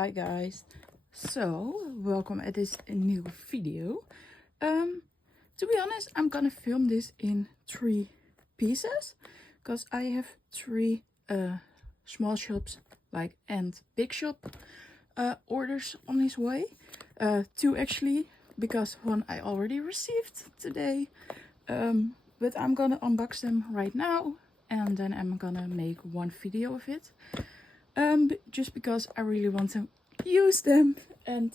Hi guys, so welcome at this new video. To be honest, I'm gonna film this in 3 pieces because I have 3 small shops and big shop orders on his way. 2 actually, because one I already received today, but I'm gonna unbox them right now and then I'm gonna make one video of it. Just because I really want to use them, and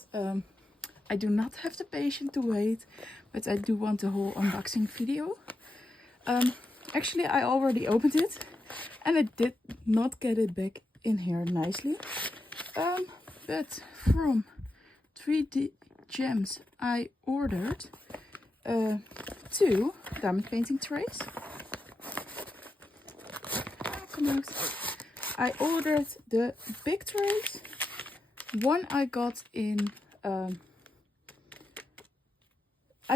I do not have the patience to wait, but I do want the whole unboxing video. Actually, I already opened it and I did not get it back in here nicely. But from 3D Gems I ordered 2 diamond painting trays. Come out. I ordered the big trays. One I got in, I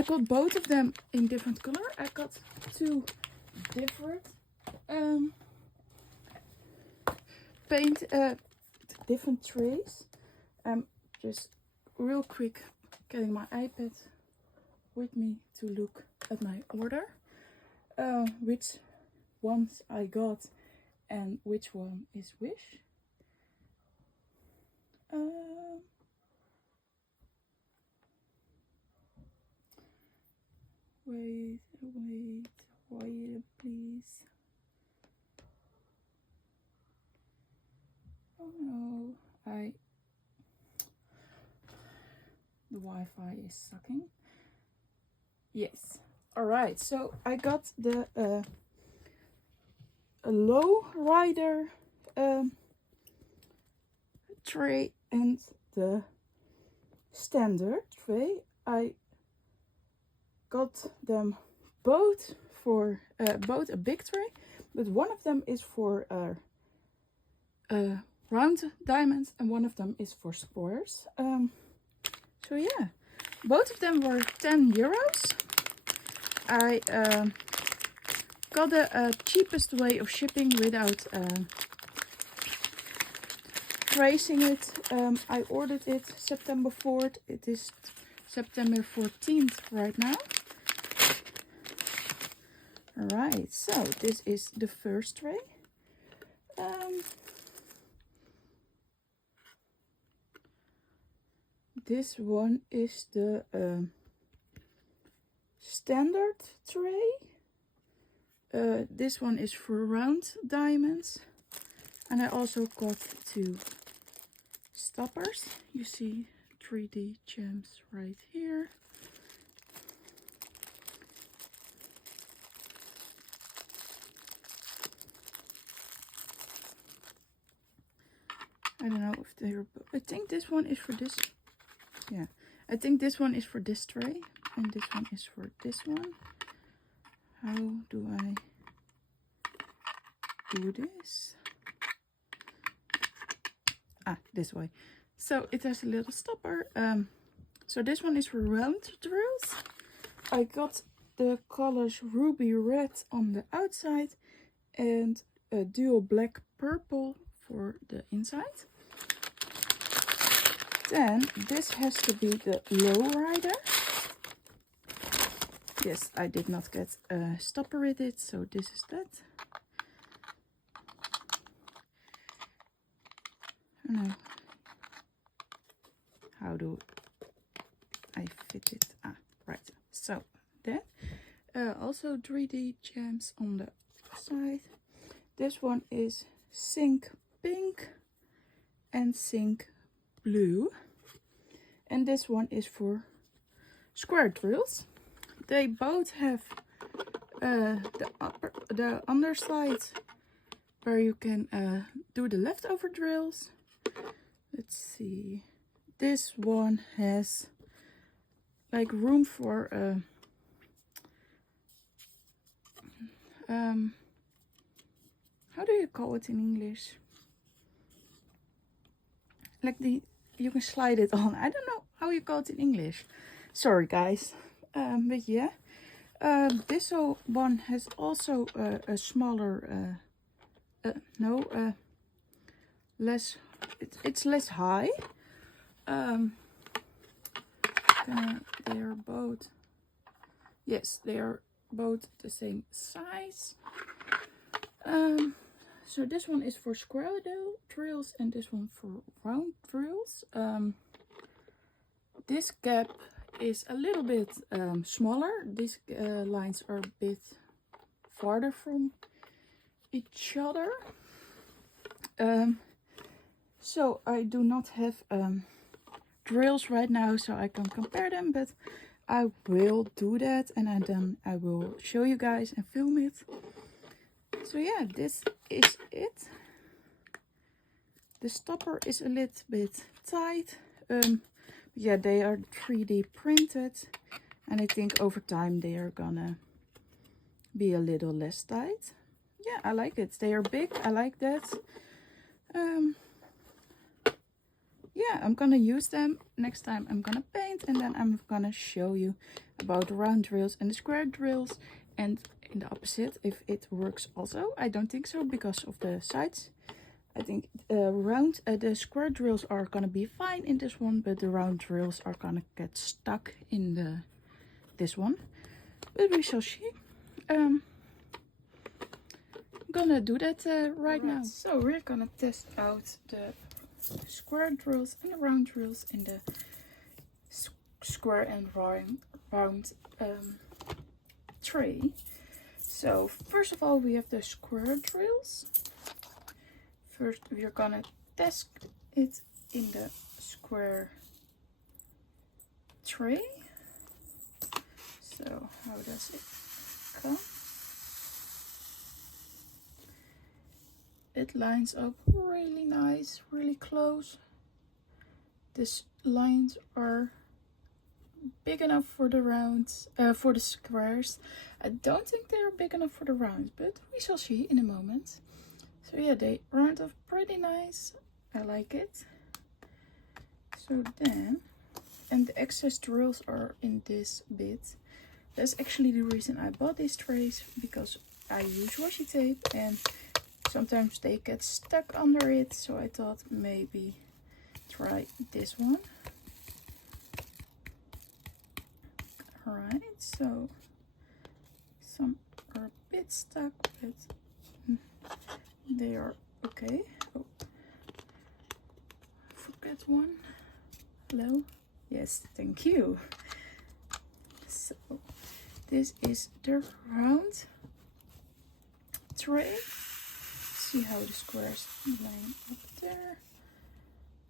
got both of them in different color. I got 2 different different trays. Just real quick getting my iPad with me to look at my order. Which ones I got and which one is which. Wait, please. Oh no, the Wi-Fi is sucking. Yes. Alright, so I got the low rider tray and the standard tray. I got them both for both a big tray, but one of them is for round diamonds and one of them is for squares. So yeah, both of them were 10 euros. I got the cheapest way of shipping without tracing it. I ordered it September 4th. It is September 14th right now. Alright, so this is the first tray. This one is the standard tray. This one is for round diamonds. And I also got 2 stoppers. You see 3D gems right here. I don't know if they're... I think this one is for this. Yeah. I think this one is for this tray. And this one is for this one. How do I do this? This way. So it has a little stopper. So this one is for round drills. I got the colors ruby red on the outside and a dual black purple for the inside. Then this has to be the low rider. Yes, I did not get a stopper with it, so this is that. No. How do I fit it? Right. So then also 3D gems on the side. This one is Zinc Pink and Zinc Blue. And this one is for square drills. They both have the underside where you can do the leftover drills. Let's see. This one has like room for how do you call it in English? Like you can slide it on. I don't know how you call it in English. Sorry guys. But yeah. This one has also a smaller less, it's less high, they are both, yes, they are both the same size. So this one is for square drills and this one for round drills. This gap is a little bit smaller. These lines are a bit farther from each other. So I do not have drills right now so I can compare them, but I will do that and then I will show you guys and film it. So yeah, this is it. The stopper is a little bit tight. Yeah, they are 3D printed and I think over time they are gonna be a little less tight. Yeah, I like it. They are big. I like that. Yeah, I'm gonna use them next time. I'm gonna paint and then I'm gonna show you about the round drills and the square drills, and in the opposite if it works also. I don't think so because of the sides. I think the square drills are gonna be fine in this one, but the round drills are gonna get stuck in this one. But we shall see. I'm gonna do that right now. So we're gonna test out the square drills and the round drills in the square and round tray. So first of all we have the square drills. First we're gonna test it in the square tray. So how does it come? It lines up really nice, really close. These lines are big enough for the rounds, for the squares. I don't think they are big enough for the rounds, but we shall see in a moment. So yeah, they round off pretty nice. I like it. So then, and the excess drills are in this bit. That's actually the reason I bought these trays, because I use washi tape and sometimes they get stuck under it, so I thought maybe try this one. Alright, so some are a bit stuck, but they are okay. Oh, forget one. Hello? Yes, thank you. So this is the round tray. See how the squares line up there.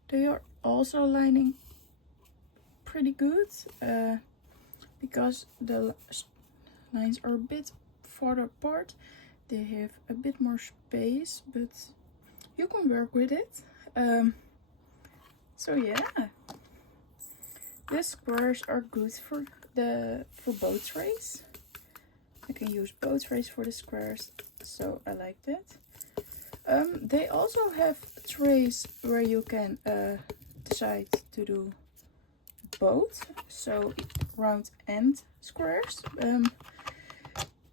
They are also lining pretty good because the lines are a bit farther apart. They have a bit more space, but you can work with it. So yeah, the squares are good for both trays. I can use both trays for the squares, so I like that. They also have trays where you can decide to do both, so round and squares.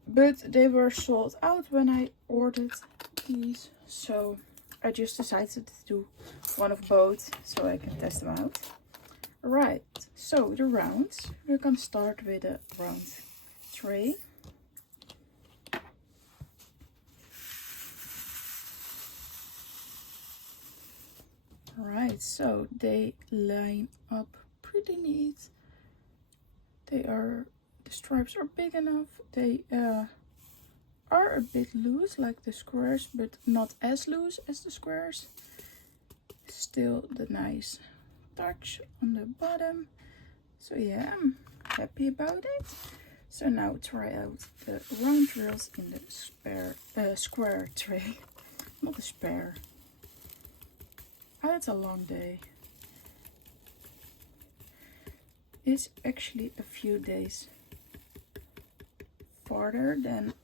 But they were sold out when I ordered these, so I just decided to do one of both so I can test them out. Right, so the rounds. We're gonna start with a round tray. Alright, so they line up pretty neat. The stripes are big enough. They are a bit loose like the squares, but not as loose as the squares. Still the nice touch on the bottom. So yeah, I'm happy about it. So now try out the round drills in the square tray. Not a spare. It's a long day. It's actually a few days farther than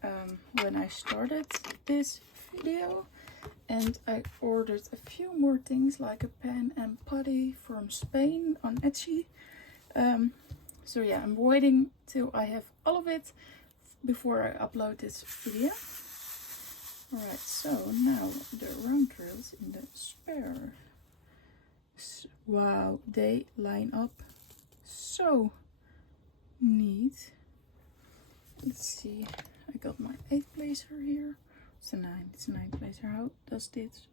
when I started this video, and I ordered a few more things like a pen and putty from Spain on Etsy. So yeah, I'm waiting till I have all of it before I upload this video. Alright, so now the round drills in the Wow, they line up so neat. Let's see, I got my 8 placer here. It's a 9, it's a 9 placer. How does this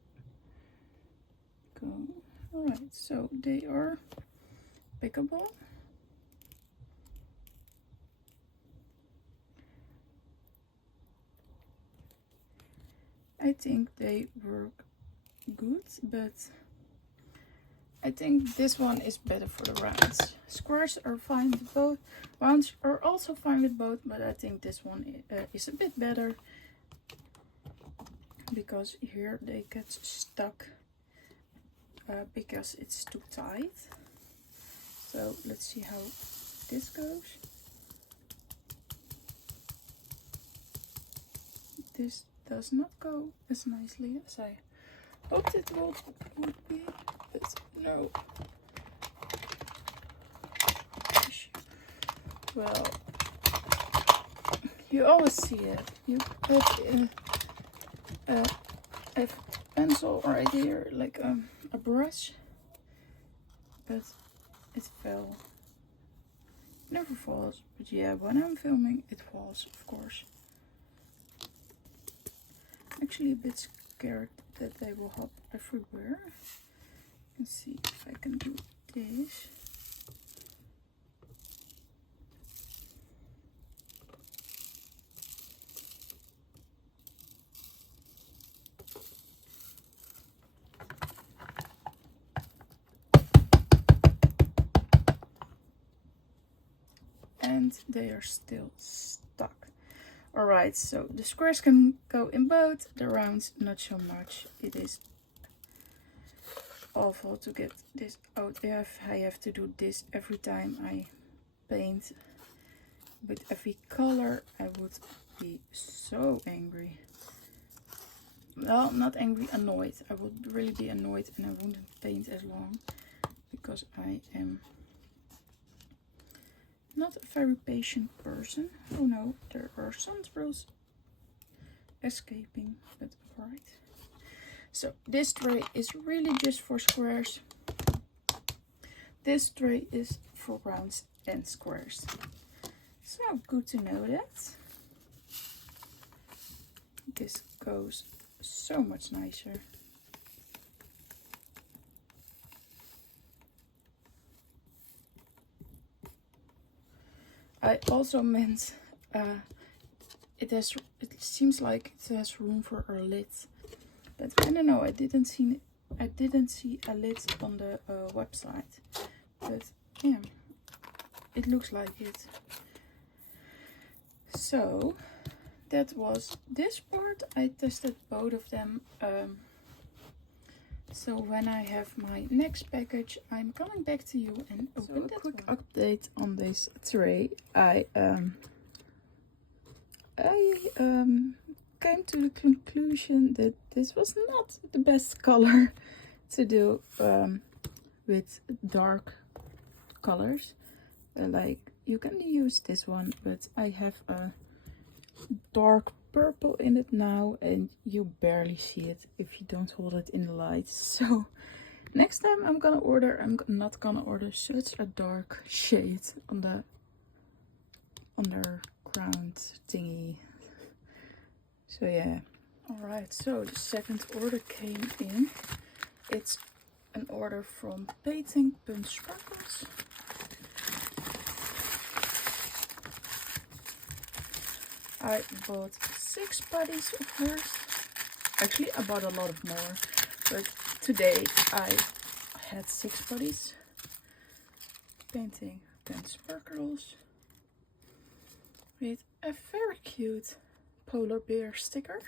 go? Alright, so they are pickable. I think they work good, but I think this one is better for the rounds. Squares are fine with both. Rounds are also fine with both, but I think this one is a bit better. Because here they get stuck because it's too tight. So let's see how this goes. This does not go as nicely as I hoped it would be, but no. Well, you always see it. You put a pencil right here, like a brush, but it fell. Never falls, but yeah, when I'm filming it falls, of course. Actually a bit scared that they will hop everywhere. Let's see if I can do this. And they are still stuck. Alright, so the squares can go in both, the rounds not so much. It is awful to get this out. I have to do this every time I paint with every color. I would be so angry. Well, not angry, annoyed. I would really be annoyed and I wouldn't paint as long because I am not a very patient person. Oh no, there are some squirrels escaping, but alright. So this tray is really just for squares. This tray is for rounds and squares. So good to know that. This goes so much nicer. I also meant it seems like it has room for a lid, but I don't know. I didn't see a lid on the website, but yeah, it looks like it. So that was this part. I tested both of them. So when I have my next package, I'm coming back to you and open that. A quick update on this tray. I came to the conclusion that this was not the best color to do with dark colors. Like you can use this one, but I have a dark purple in it now and you barely see it if you don't hold it in the light. So next time I'm not gonna order such a dark shade on the underground thingy. So yeah. Alright, so the second order came in. It's an order from Painting Sparkles. I bought 6 putties of hers. Actually, I bought a lot of more, but today I had 6 putties. Painting Sparkles with a very cute polar bear sticker.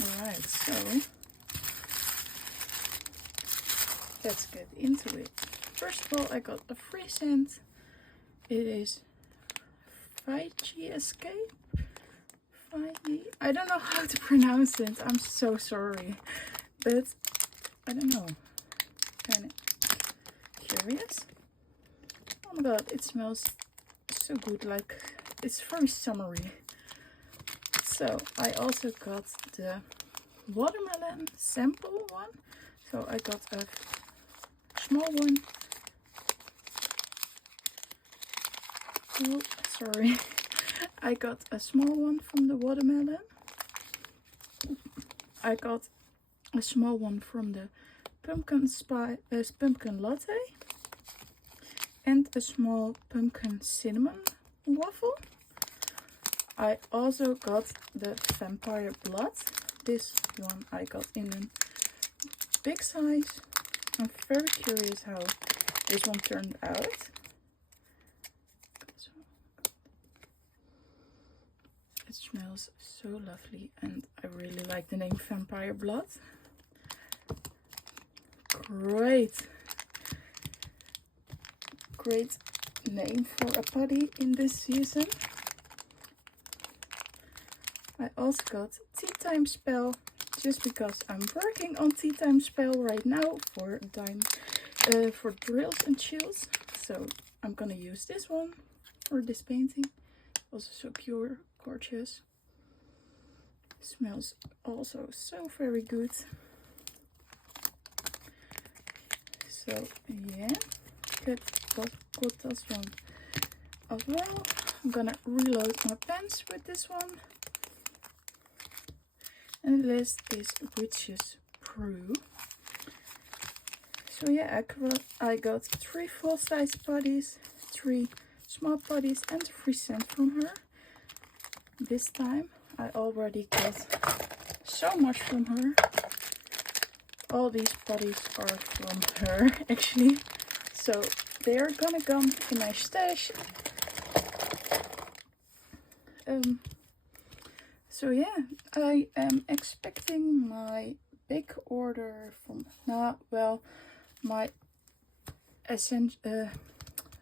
Alright, so let's get into it. First of all, I got a free scent. It is Fiji Escape. Fiji. I don't know how to pronounce it. I'm so sorry, but I don't know. Kind of curious. Oh my god, it smells so good. Like it's very summery. So I also got the watermelon sample one. So I got a small one. Oh, sorry. I got a small one from the watermelon. I got a small one from the pumpkin latte. And a small pumpkin cinnamon waffle. I also got the vampire blood. This one I got in a big size. I'm very curious how this one turned out. It smells so lovely and I really like the name Vampire Blood. Great name for a putty in this season. I also got Tea Time Spell, just because I'm working on Tea Time Spell right now for drills and chills. So I'm gonna use this one for this painting. Also so pure, gorgeous. Smells also so very good. So yeah, got this one as well. I'm gonna reload my pens with this one. And the list is Witch's Brew. So yeah, I got 3 full-size putties, 3 small putties, and 3 cents from her. This time I already got so much from her. All these putties are from her actually. So they are gonna come in my stash. So yeah, I am expecting my big order from my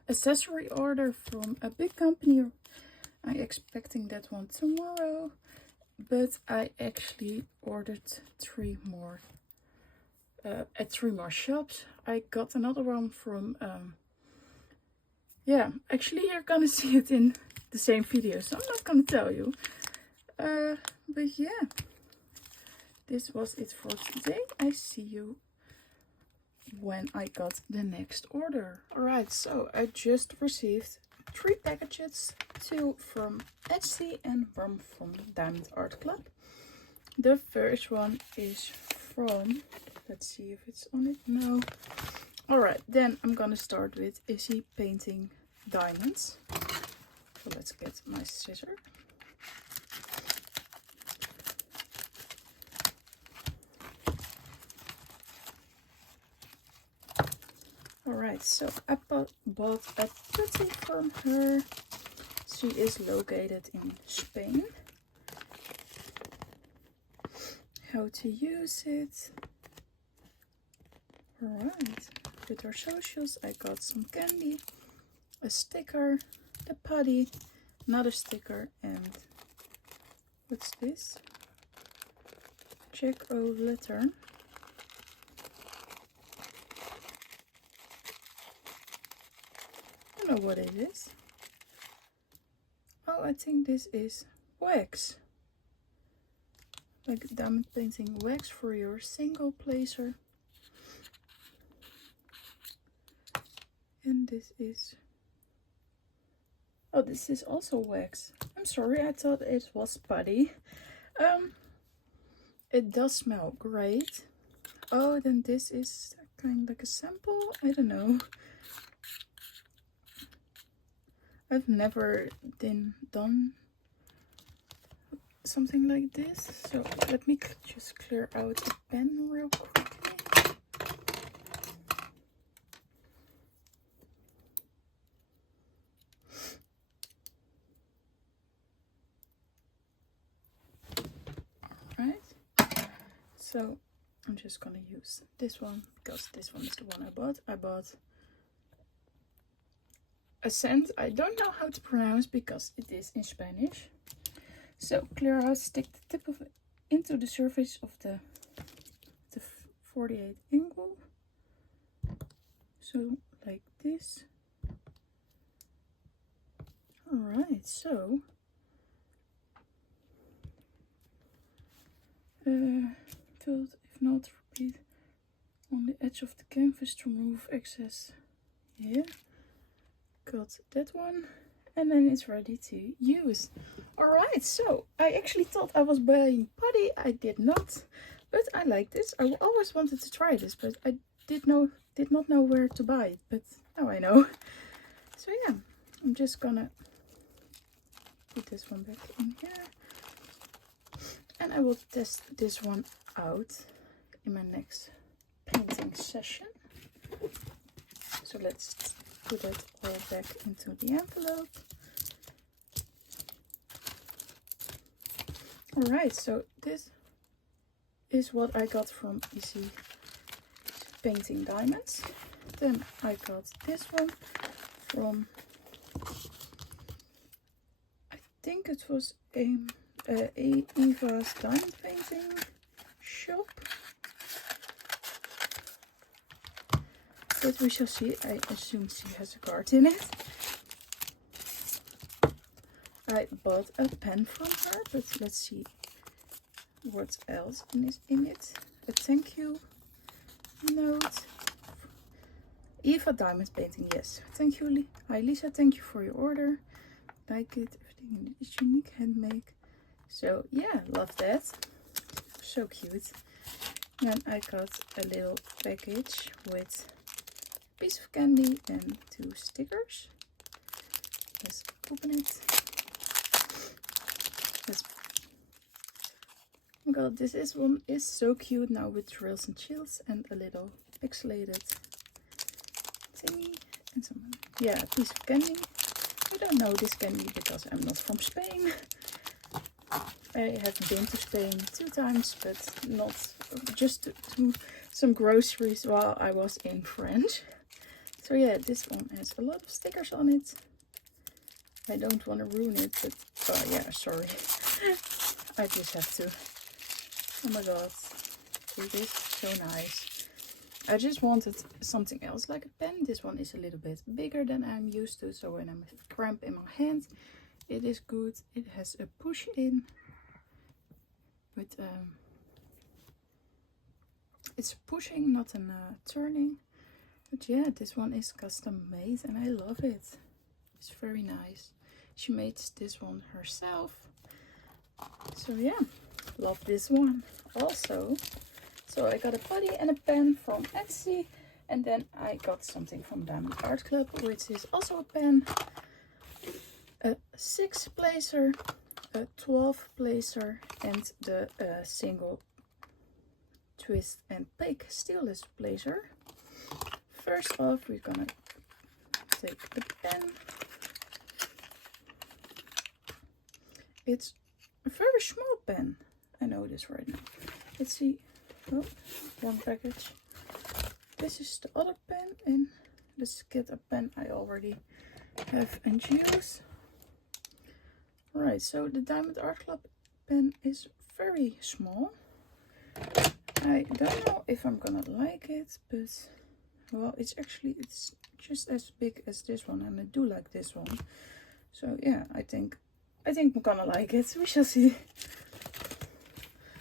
accessory order from a big company. I'm expecting that one tomorrow, but I actually ordered 3 more at 3 more shops. I got another one from yeah, actually you're gonna see it in the same video, so I'm not gonna tell you. But yeah, this was it for today. I see you when I got the next order. Alright, so I just received 3 packages, 2 from Etsy and 1 from Diamond Art Club. The first one is from, let's see if it's on it. No. Alright, then I'm gonna start with Izzy painting diamonds. So let's get my scissors. Alright, so I bought a putty from her. She is located in Spain. How to use it. Alright, with her socials I got some candy, a sticker, the putty, another sticker, and what's this? Jack-o'-lantern. I don't know what it is. Oh, I think this is wax. Like diamond painting wax for your single placer. And this is... oh, this is also wax. I'm sorry, I thought it was putty. It does smell great. Oh, then this is kind of like a sample. I don't know. I've never done something like this. So let me just clear out the pen real quickly. Alright. So I'm just gonna use this one because this one is the one I bought. I bought a scent I don't know how to pronounce because it is in Spanish. So clear out, stick the tip of it into the surface of the 48 angle. So like this. Alright, so filled, if not repeat, on the edge of the canvas to remove excess. Yeah, got that one, and then it's ready to use. Alright, so I actually thought I was buying putty. I did not, but I like this. I always wanted to try this, but I did not know where to buy it, but now I know. So yeah, I'm just gonna put this one back in here, and I will test this one out in my next painting session. So let's put it all back into the envelope. Alright, so this is what I got from Easy Painting Diamonds. Then I got this one from, I think it was Eva's Diamond Painting shop. But we shall see. I assume she has a card in it. I bought a pen from her, but let's see what else is in it. A thank you note. Eva Diamond Painting, yes. Thank you. Hi Lisa, thank you for your order. Like it, everything is unique, handmade. So yeah, love that. So cute. Then I got a little package with a piece of candy and 2 stickers. Let's open it. Oh god, this one is so cute now with drills and chills and a little pixelated thingy and some, yeah, a piece of candy. I don't know this candy because I'm not from Spain. I have been to Spain 2 times, but not just to do some groceries while I was in France. So yeah, this one has a lot of stickers on it. I don't want to ruin it, but oh yeah, sorry. I just have to. Oh my god, it is so nice. I just wanted something else like a pen. This one is a little bit bigger than I'm used to, so when I'm cramp in my hand, it is good. It has a push in, but it's pushing, not a turning. But yeah, this one is custom made and I love it. It's very nice. She made this one herself. So yeah, love this one also. So I got a putty and a pen from Etsy, and then I got something from Diamond Art Club, which is also a pen, a 6 placer, a 12 placer, and the single twist and pick steelless placer. First off, we're gonna take the pen. It's a very small pen. I know this right now. Let's see. Oh, one package. This is the other pen, and let's get a pen I already have and use. Right, so the Diamond Art Club pen is very small. I don't know if I'm gonna like it, but well, it's just as big as this one, and I do like this one. So yeah, I think I'm gonna like it. We shall see.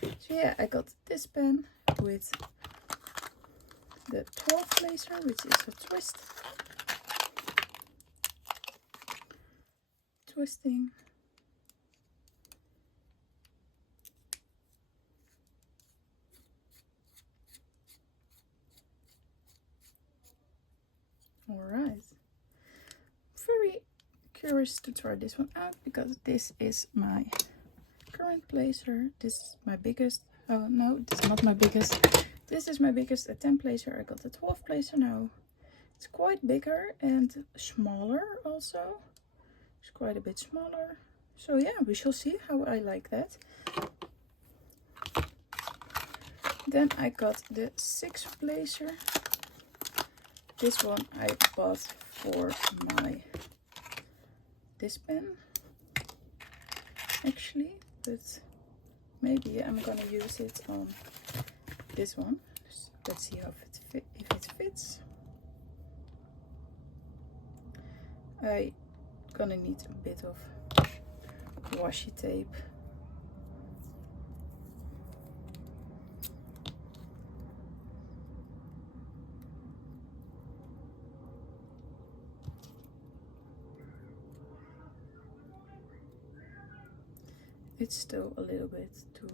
So yeah, I got this pen with the 12 placer, which is a twisting. Alright. Very curious to try this one out because this is my current placer. This is my biggest. Oh no, this is not my biggest. This is my biggest, a 10 placer. I got the 12 placer now. It's quite bigger and smaller also. It's quite a bit smaller. So yeah, we shall see how I like that. Then I got the 6 placer. This one I bought for this pen actually, but maybe I'm gonna use it on this one. Let's see how if it fits. I gonna need a bit of washi tape. it's still a little bit too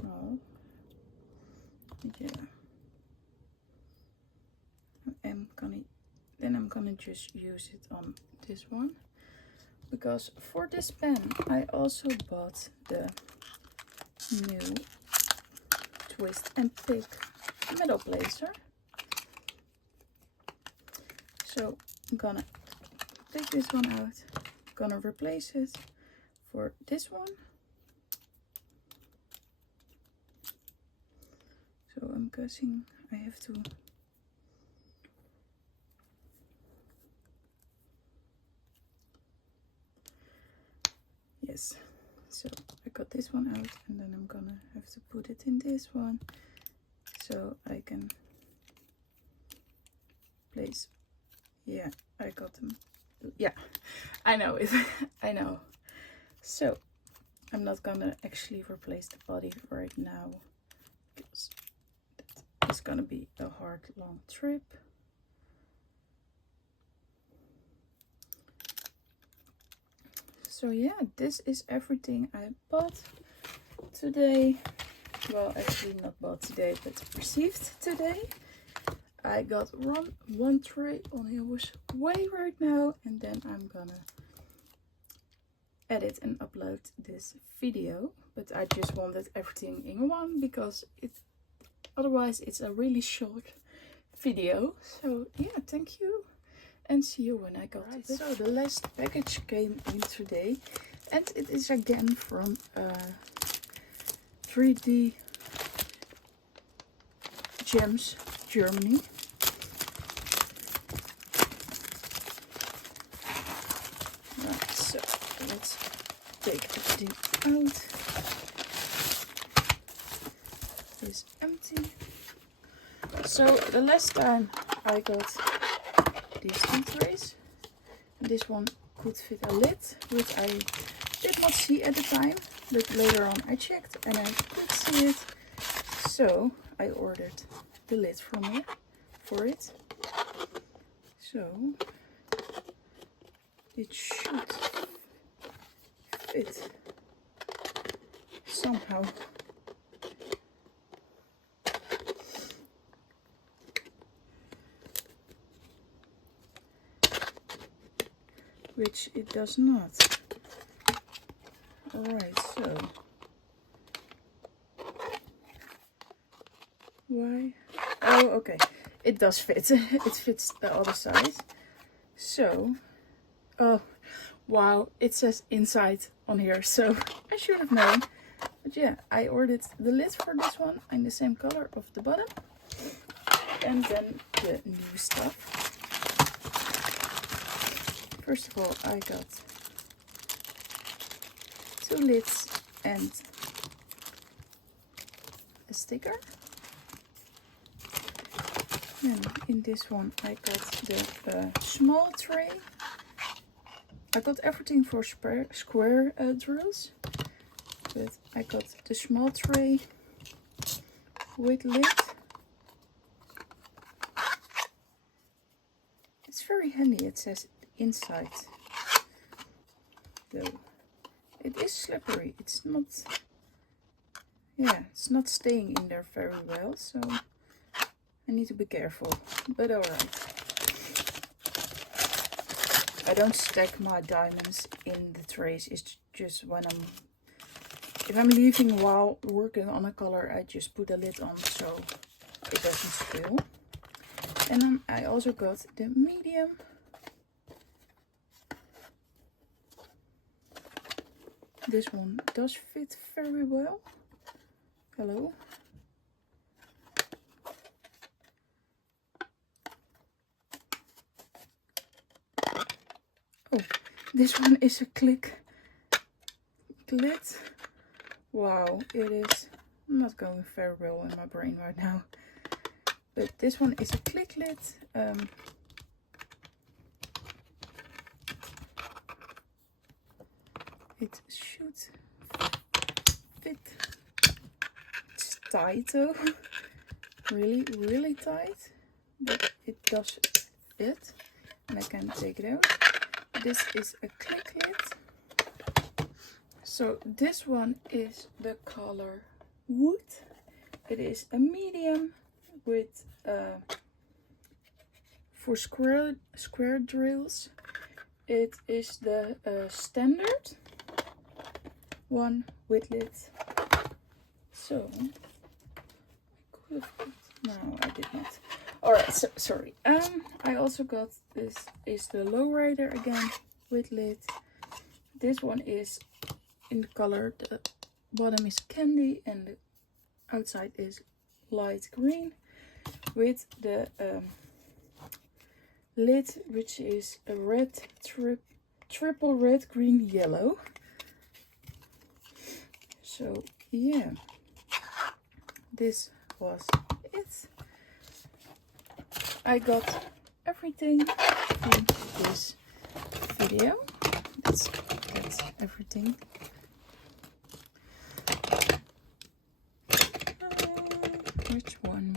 small. Yeah. I'm gonna just use it on this one, because for this pen I also bought the new twist and pick metal placer. So I'm gonna take this one out, gonna replace it for this one. So I'm guessing I have to yes. So I got this one out, and then I'm gonna have to put it in this one so I can place. Yeah, I got them. Yeah, I know it. I know. So I'm not gonna actually replace the body right now, because it's gonna be a hard, long trip. So yeah, this is everything I bought today. Well, actually not bought today, but received today. I got one tray on Hilve's way right now, and then I'm gonna edit and upload this video. But I just wanted everything in one, because otherwise it's a really short video. So yeah, thank you, and see you when I got it. So the last package came in today, and it is again from 3D Gems Germany. Right, so let's take everything out. It's empty. So the last time I got these two trays, this one could fit a lid, which I did not see at the time, but later on I checked and I could see it. So I ordered the lid for it. So it should fit somehow. Which it does not. Alright, so why? Oh, okay. It does fit. It fits the other side. So, oh, wow. It says inside on here. So, I should have known. But yeah, I ordered the lid for this one in the same color of the bottom. And then the new stuff. First of all, I got 2 lids and a sticker. And in this one I got the small tray. I got everything for square drills, but I got the small tray with lid. It's very handy. It says inside, though it is slippery. It's not, yeah, it's not staying in there very well, so I need to be careful, but alright. I don't stack my diamonds in the trays. It's just when if I'm leaving while working on a color, I just put a lid on so it doesn't spill. And then I also got the medium. This one does fit very well. Hello. Oh, this one is a click lid. Wow, it is not going very well in my brain right now. But this one is a click lid. It should fit. It's tight though. Really tight. But it does fit. And I can take it out. This is a click lid. So this one is the color Wood. It is a medium with for square drills. It is the standard one with lid. So I could have got, no, I did not. Alright, so sorry. I also got this is the lowrider again with lid. This one is in the color, the bottom is candy and the outside is light green with the lid, which is a red triple red, green, yellow. So yeah, this was it. I got everything in this video. That's everything. Which one?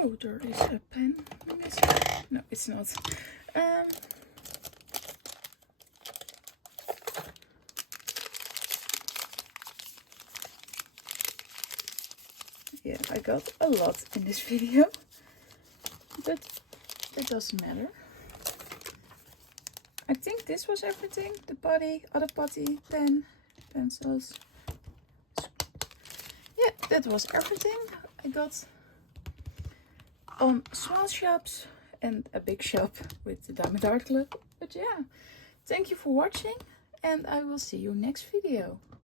Oh, there is a pen missing. No, it's not. Yeah, I got a lot in this video, but it doesn't matter. I think this was everything. The body, other body, pen, pencils. Yeah, that was everything I got on small shops and a big shop with the Diamond Art Club. But yeah, thank you for watching and I will see you next video.